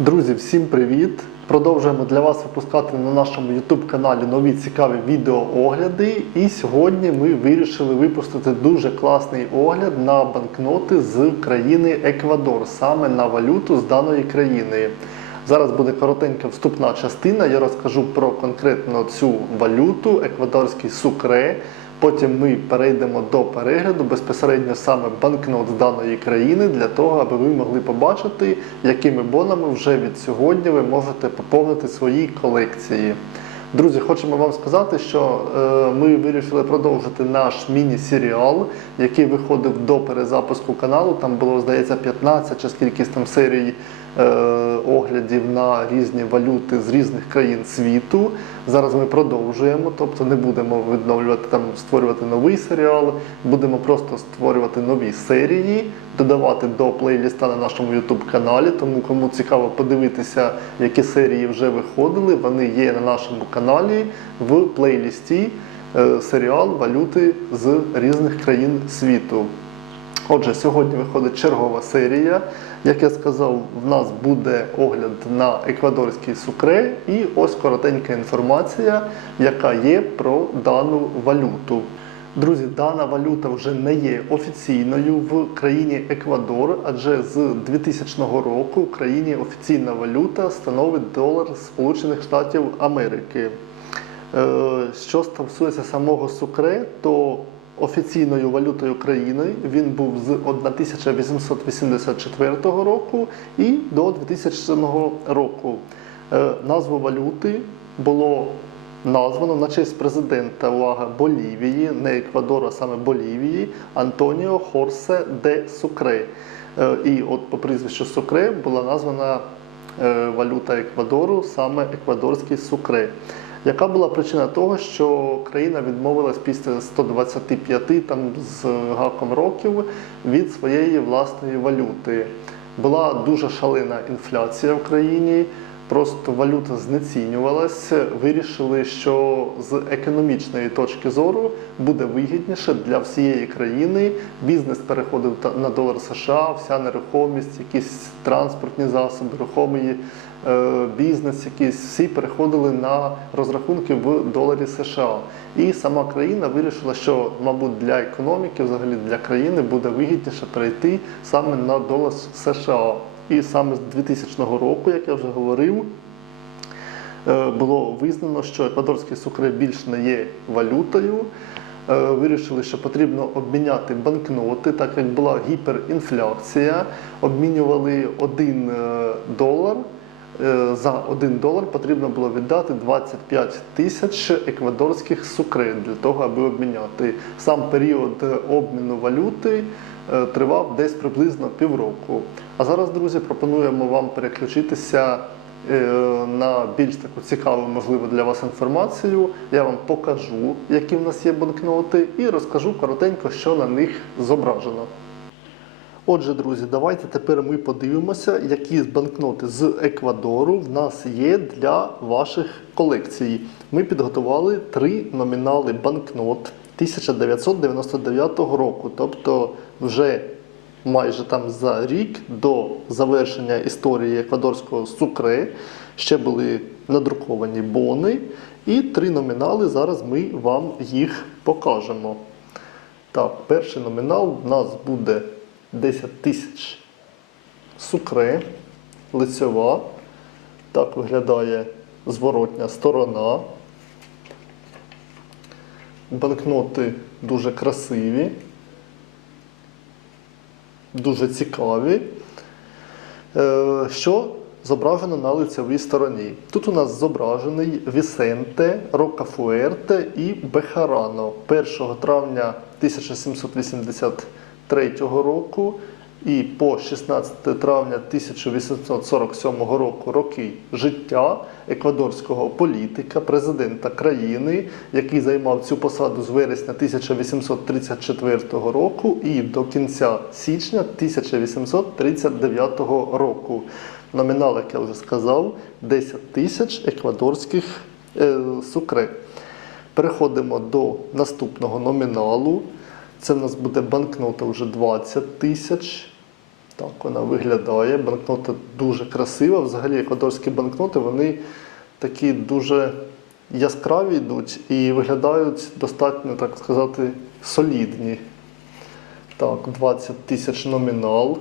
Друзі, всім привіт! Продовжуємо для вас випускати на нашому YouTube каналі нові цікаві відеоогляди. І сьогодні ми вирішили випустити дуже класний огляд на банкноти з країни Еквадор, саме на валюту з даної країни. Зараз буде коротенька вступна частина. Я розкажу про конкретно цю валюту, еквадорський сукре. Потім ми перейдемо до перегляду безпосередньо саме банкнот з даної країни для того, аби ви могли побачити, якими бонами вже від сьогодні ви можете поповнити свої колекції. Друзі, хочемо вам сказати, що е, ми вирішили продовжити наш міні-серіал, який виходив до перезапуску каналу. Там було, здається, 15 чи скількись там серій оглядів на різні валюти з різних країн світу. Зараз ми продовжуємо, тобто не будемо відновлювати там, створювати новий серіал, будемо просто створювати нові серії, додавати до плейліста на нашому YouTube каналі. Тому кому цікаво подивитися, які серії вже виходили, вони є на нашому каналі в плейлісті е, серіал валюти з різних країн світу. Отже, сьогодні виходить чергова серія. Як я сказав, в нас буде огляд на еквадорський сукре і ось коротенька інформація, яка є про дану валюту. Друзі, дана валюта вже не є офіційною в країні Еквадор, адже з 2000 року в країні офіційна валюта становить долар Сполучених Штатів Америки. Е, Що стосується самого сукре, то офіційною валютою країни він був з 1884 року і до 2000 року. Е, Назву валюти було названо на честь президента увага, Болівії, не Еквадору, а саме Болівії, Антоніо Хорсе де Сукре. Е, І от по прізвищу Сукре була названа е, валюта Еквадору, саме еквадорський Сукре. Яка була причина того, що країна відмовилась після 125 там, з гаком років від своєї власної валюти? Була дуже шалена інфляція в країні, просто валюта знецінювалася. Вирішили, що з економічної точки зору буде вигідніше для всієї країни. Бізнес переходив на долар США, вся нерухомість, якісь транспортні засоби, рухомий е, бізнес, якийсь всі переходили на розрахунки в доларі США. І сама країна вирішила, що, мабуть, для економіки, взагалі для країни, буде вигідніше перейти саме на долар США. І саме з 2000 року, як я вже говорив, е, було визнано, що еквадорський сукре більш не є валютою. Е, Вирішили, що потрібно обміняти банкноти, так як була гіперінфляція. Обмінювали 1 долар. Е, За 1 долар потрібно було віддати 25 тисяч еквадорських сукре для того, аби обміняти. Сам період обміну валюти е, тривав десь приблизно півроку. А зараз, друзі, пропонуємо вам переключитися е, на більш таку цікаву, можливо, для вас інформацію. Я вам покажу, які в нас є банкноти, і розкажу коротенько, що на них зображено. Отже, друзі, давайте тепер ми подивимося, які банкноти з Еквадору в нас є для ваших колекцій. Ми підготували три номінали банкнот 1999 року, тобто вже майже там за рік до завершення історії еквадорського сукре ще були надруковані бони. І три номінали. Зараз ми вам їх покажемо. Так, перший номінал в нас буде 10 тисяч сукре, лицьова. Так виглядає зворотня сторона. Банкноти дуже красиві, дуже цікаві. Е, Що зображено на лицевій стороні? Тут у нас зображений Вісенте, Рокафуерте і Бехарано 1 травня 1783 року і по 16 травня 1847 року роки життя еквадорського політика, президента країни, який займав цю посаду з вересня 1834 року і до кінця січня 1839 року. Номінал, як я вже сказав, 10 тисяч еквадорських е, сукре. Переходимо до наступного номіналу. Це в нас буде банкнота вже 20 тисяч. Так вона виглядає. Банкнота дуже красива. Взагалі еквадорські банкноти вони такі дуже яскраві йдуть і виглядають достатньо, так сказати, солідні. Так, 20 тисяч номінал.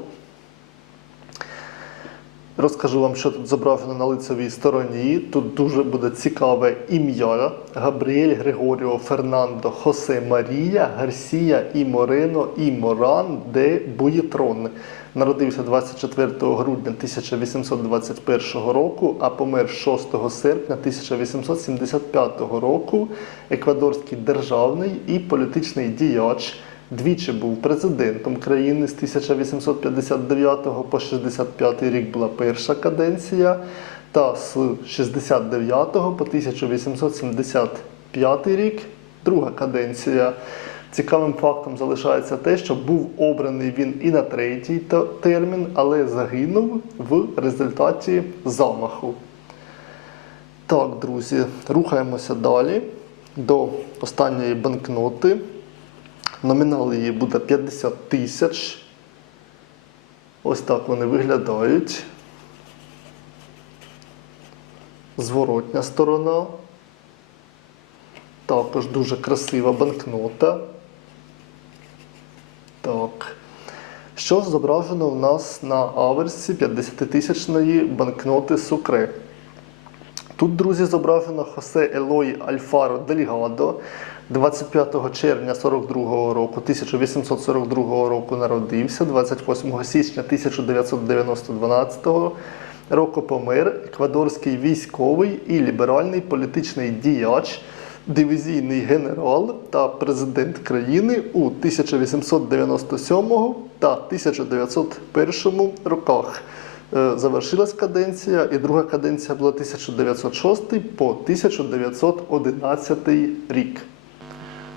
Розкажу вам, що тут зображено на лицевій стороні. Тут дуже буде цікаве ім'я Габріель Григоріо Фернандо Хосе Марія Гарсія і Морено і Моран де Буєтрон. Народився 24 грудня 1821 року, а помер 6 серпня 1875 року. Еквадорський державний і політичний діяч. Двічі був президентом країни з 1859 по 65 рік була перша каденція, та з 69 по 1875 рік друга каденція. Цікавим фактом залишається те, що був обраний він і на третій термін, але загинув в результаті замаху. Так, друзі, рухаємося далі до останньої банкноти. Номінал її буде 50 тисяч. Ось так вони виглядають. Зворотня сторона. Також дуже красива банкнота. Так. Що зображено у нас на аверсі 50-тисячної банкноти Сукре? Тут, друзі, зображено Хосе Елой Альфаро Дельгадо. 25 червня 42 року, 1842 року народився, 28 січня 1912 року помер еквадорський військовий і ліберальний політичний діяч, дивізійний генерал та президент країни у 1897 та 1901 роках. Е, Завершилась каденція, і друга каденція була 1906 по 1911 рік.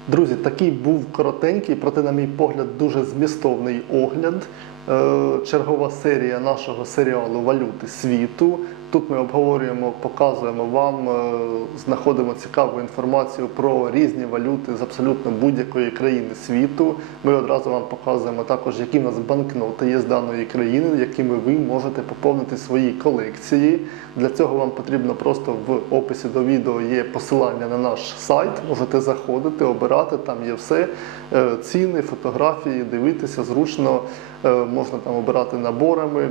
Друзі, такий був коротенький, проте, на мій погляд, дуже змістовний огляд. Е, Чергова серія нашого серіалу Валюти світу. Тут ми обговорюємо, показуємо вам, е, знаходимо цікаву інформацію про різні валюти з абсолютно будь-якої країни світу. Ми одразу вам показуємо також, які в нас банкноти є з даної країни, якими ви можете поповнити свої колекції. Для цього вам потрібно просто в описі до відео є посилання на наш сайт. Можете заходити, обирати, там є все. Е, Ціни, фотографії, дивитися зручно, Е, можна там обирати наборами.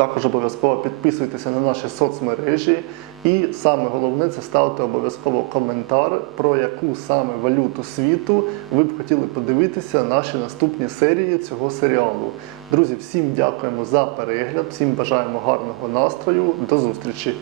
Також обов'язково підписуйтеся на наші соцмережі. І саме головне це ставте обов'язково коментар, про яку саме валюту світу ви б хотіли подивитися наші наступні серії цього серіалу. Друзі, всім дякуємо за перегляд, всім бажаємо гарного настрою. До зустрічі!